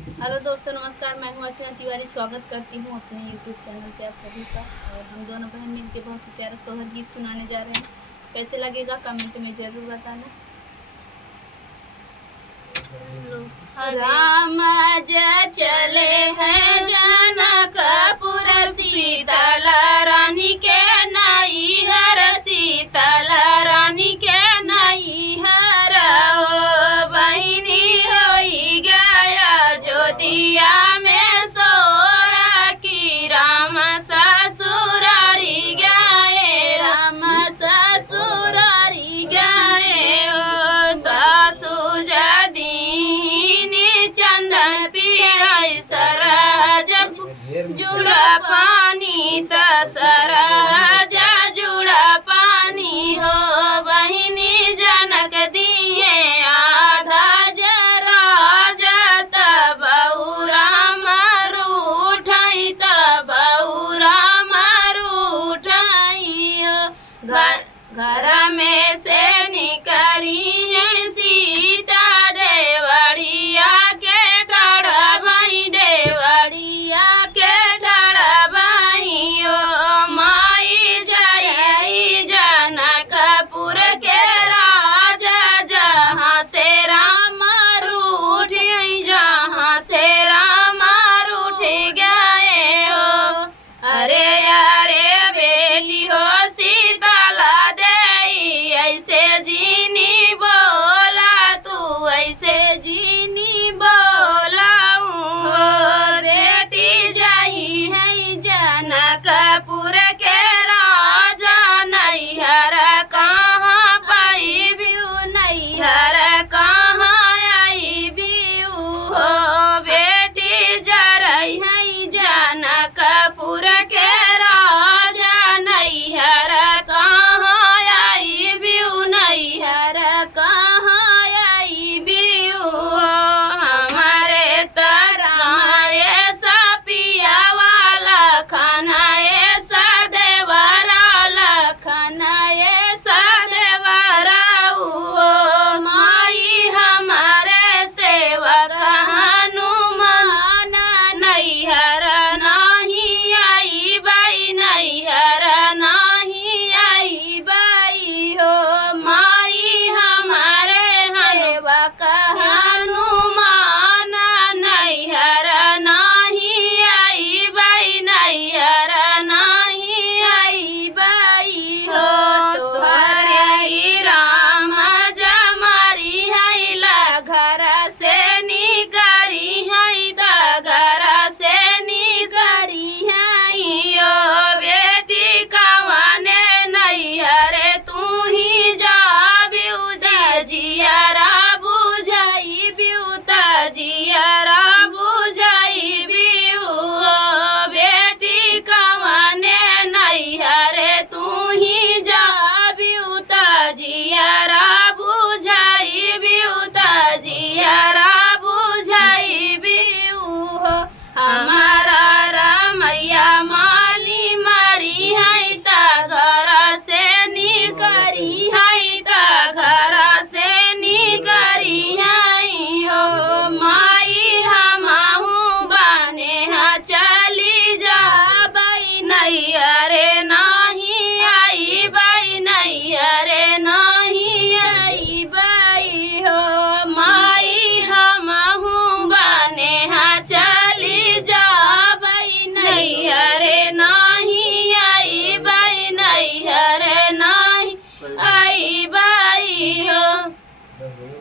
Hello दोस्तों, नमस्कार। मैं हूँ अर्चना तिवारी। स्वागत करती हूँ अपने यूट्यूब चैनल पे आप सभी का। और हम दोनों बहन मिलके बहुत ही प्यारा सोहर गीत सुनाने जा रहे हैं। कैसे लगेगा कमेंट में ज़रूर बताना। राम जय चले हैं जनकपुर, सीतला रानी के नैहर, सीतला रानी के नैहर। ओ बहिनी होई गया जोतिया में सोरा की, राम ससुरारी गए, राम ससुरारी गए। ओ सासु जदीनी चंदन पियाई सरहज जुड़ा पानी, सरहज जुड़ा पानी। हो बहिनी जनक दिए आधा जरा, तब राम रूठाई, तब राम रूठाई। घर में से निकली सीता देवड़िया के ठाड़ा भाई, देवड़िया के ठाड़ा भाई। ओ माई जय जनकपुर के राजा, जहाँ से राम रूठ, जहाँ से राम रूठ गए हो। अरे अरे बेटी हो सीतला दे, ऐसे जीनी बोला तू, ऐसे जीनी बोला। बेटी जाई है जनकपुर के राजा, नैहर कहाँ पाई बियू, नैहर कहाँ आई बियू। हो बेटी जरई है जनकपुर के राजा, नैहर कहाँ आई बियू, नैहर कहाँ आई बियू। हमारे तरह सपिया वाला खाना, ऐसा देवरा लखना, ऐसा देवरा। ओ माई हमारे सेवक हनुमान, नैहर नहीं आई बाई, नैहर नहीं आई बाई। हो माई हमारे सेवक हनुमान, नैहर नहीं आई बाई, नैहर नहीं आई बाई। हो तोहरे राम जमारी है, घर से निगरी है, घर से निगरी है। ओ बेटी कवाने नैहर तू ही जा बियू, जियारा बुझाई बियू, जियारा बुझाई बियू। ओ बेटी कवाने नैहर तू ही जा बियू, जियारा बुझाई बियू, जियारा बुझाई बियू।